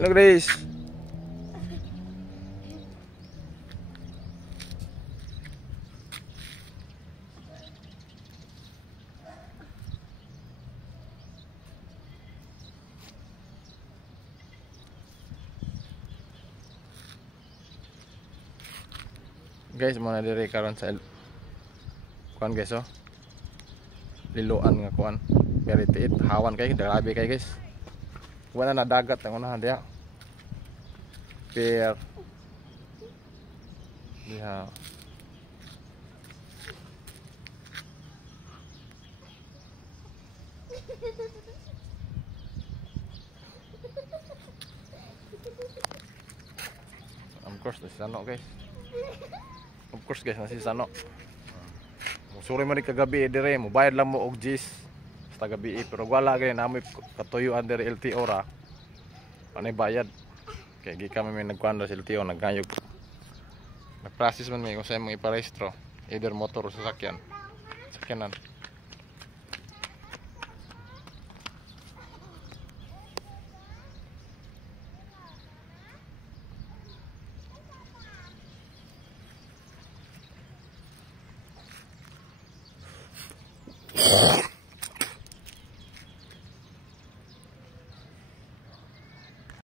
Hello Grace. Guys, muna diri karon sa kuan guys oh. Liloan nga kuan. Very tiit, hawan kay grabe kay guys. Wala na dagat ang unahan diha. Pier. Diha. Of course, si Sano guys. Of course guys, nasi Sano. Suri man kagabi dire, mo bayad lang mo og gis sa gabi pero wala gay namoy katuyuan dire LTO ra. Panay bayad. Kay gi kami may nagkuan sa LTO naggayog. Nag-process man may kung sa imong iparehistro, either motor o sasakyan. Sakyanan.